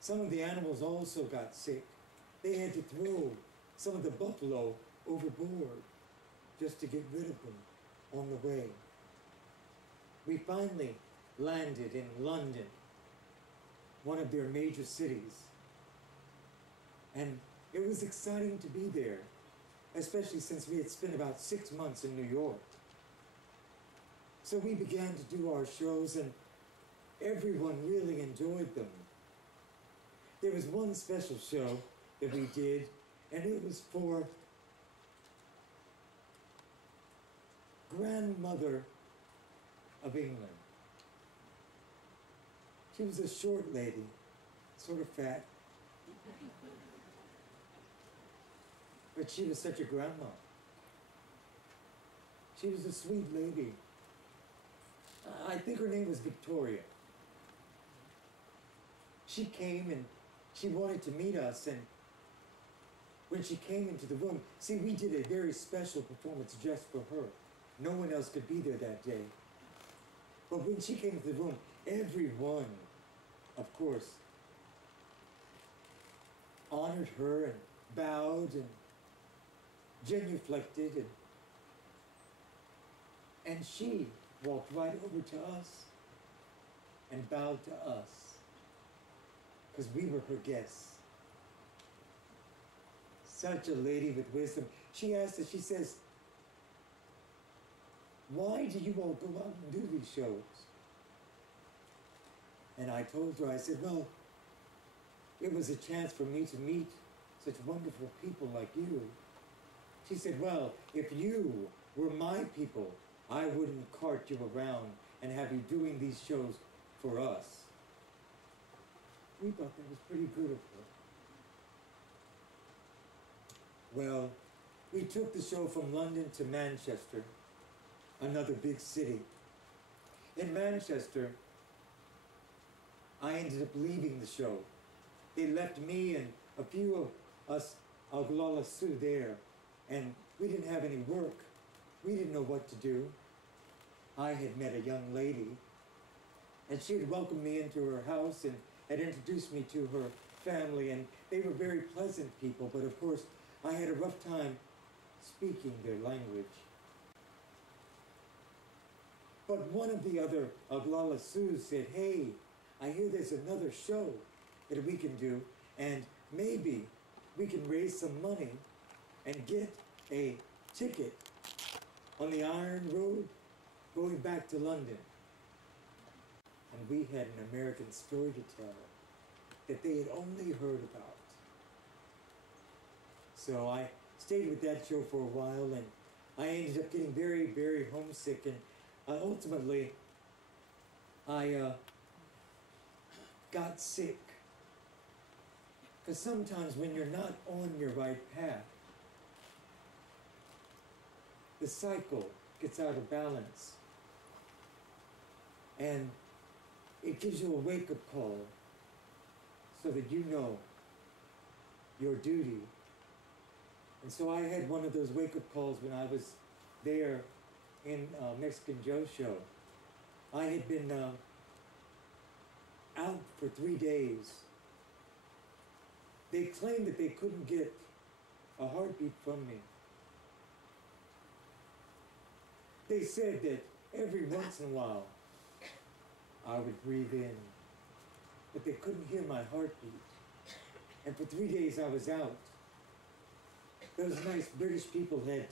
some of the animals also got sick. They had to throw some of the buffalo overboard just to get rid of them on the way. We finally landed in London, one of their major cities. And it was exciting to be there, especially since we had spent about 6 months in New York. So we began to do our shows, and everyone really enjoyed them. There was one special show that we did, and it was for Grandmother of England. She was a short lady, sort of fat, but she was such a grandma. She was a sweet lady. I think her name was Victoria. She came and she wanted to meet us, and when she came into the room, see, we did a very special performance just for her. No one else could be there that day. But when she came into the room, everyone, of course, honored her and bowed and genuflected, and she walked right over to us and bowed to us because we were her guests. Such a lady with wisdom. She asked us, she says, "Why do you all go out and do these shows?" And I told her, I said, well, it was a chance for me to meet such wonderful people like you. She said, well, if you were my people, I wouldn't cart you around and have you doing these shows for us. We thought that was pretty good of her. Well, we took the show from London to Manchester, another big city. In Manchester, I ended up leaving the show. They left me and a few of us Oglala Sioux there, and we didn't have any work. We didn't know what to do. I had met a young lady, and she had welcomed me into her house and had introduced me to her family, and they were very pleasant people, but of course, I had a rough time speaking their language. But one of the other Oglala Sioux said, hey, I hear there's another show that we can do, and maybe we can raise some money and get a ticket on the Iron Road going back to London. And we had an American story to tell that they had only heard about. So I stayed with that show for a while, and I ended up getting very, very homesick, and ultimately I got sick. Because sometimes when you're not on your right path, the cycle gets out of balance. And it gives you a wake-up call so that you know your duty. And so I had one of those wake-up calls when I was there in Mexican Joe's show. I had been out for 3 days. They claimed that they couldn't get a heartbeat from me. They said that every once in a while I would breathe in, but they couldn't hear my heartbeat. And for 3 days I was out. Those nice British people had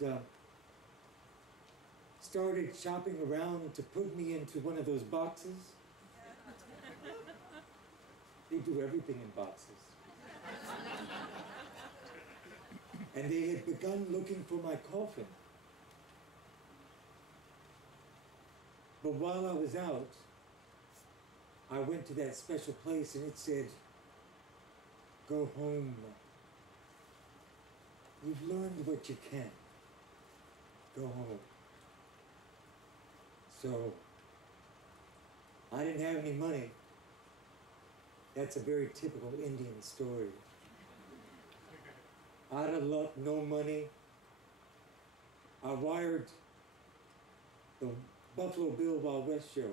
started shopping around to put me into one of those boxes. They do everything in boxes. And they had begun looking for my coffin. But while I was out, I went to that special place and it said, go home. You've learned what you can. Go home. So, I didn't have any money. That's a very typical Indian story. Out of luck, no money. I wired the Buffalo Bill Wild West show.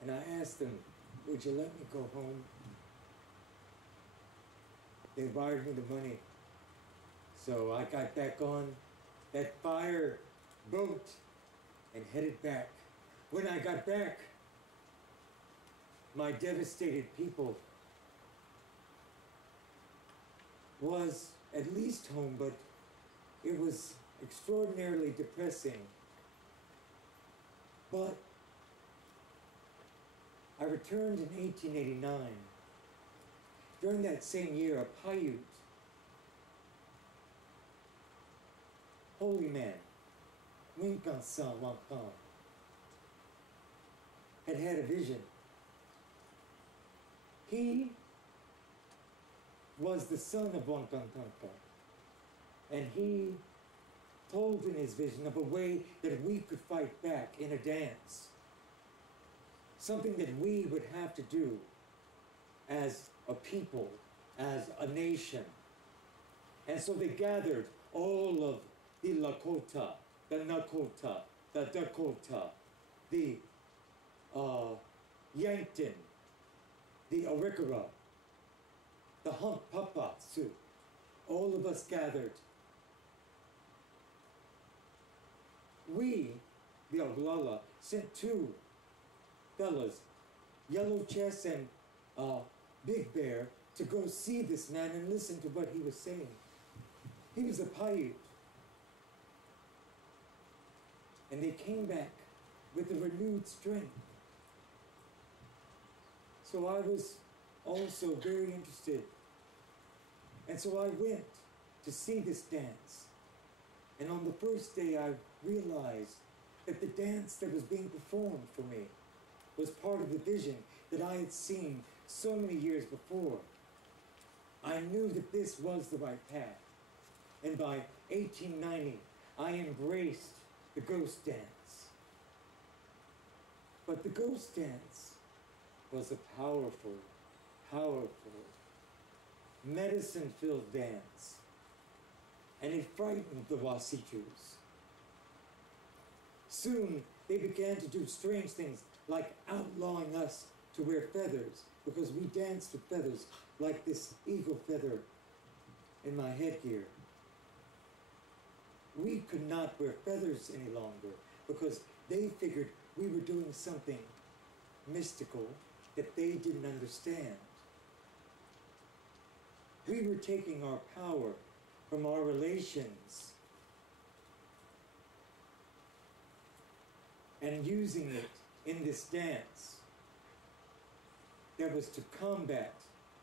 And I asked them, would you let me go home? They wired me the money. So I got back on that fire boat and headed back. When I got back, my devastated people was at least home, but it was extraordinarily depressing. But I returned in 1889. During that same year, a Paiute, holy man, Winkan-san Wankan, had a vision. He was the son of Wankantanka, and he told in his vision of a way that we could fight back in a dance. Something that we would have to do as a people, as a nation. And so they gathered all of the Lakota, the Nakota, the Dakota, the Yankton, the Arikara, the Hunkpapa Sioux. All of us gathered. We, the Oglala, sent two fellas, Yellow Chest and Big Bear, to go see this man and listen to what he was saying. He was a Paiute. And they came back with a renewed strength. So I was also very interested. And so I went to see this dance. And on the first day I realized that the dance that was being performed for me was part of the vision that I had seen so many years before. I knew that this was the right path. And by 1890, I embraced the ghost dance. But the ghost dance was a powerful, powerful, medicine-filled dance. And it frightened the Wasitus. Soon, they began to do strange things, like outlawing us to wear feathers, because we danced with feathers, like this eagle feather in my headgear. We could not wear feathers any longer, because they figured we were doing something mystical that they didn't understand. We were taking our power from our relations and using it in this dance that was to combat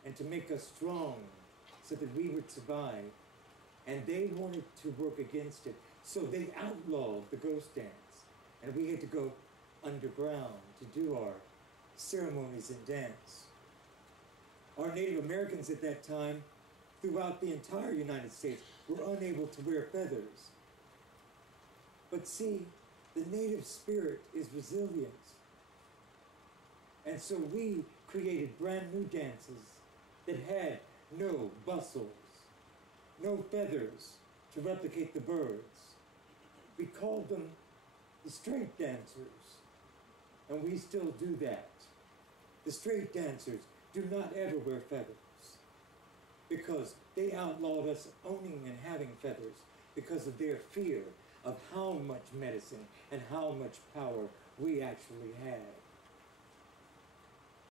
and to make us strong so that we would survive. And they wanted to work against it. So they outlawed the ghost dance. And we had to go underground to do our ceremonies and dance. Our Native Americans at that time, throughout the entire United States, were unable to wear feathers. But see, the native spirit is resilient. And so we created brand new dances that had no bustles, no feathers to replicate the birds. We called them the straight dancers, and we still do that. The straight dancers do not ever wear feathers because they outlawed us owning and having feathers because of their fear of how much medicine and how much power we actually had.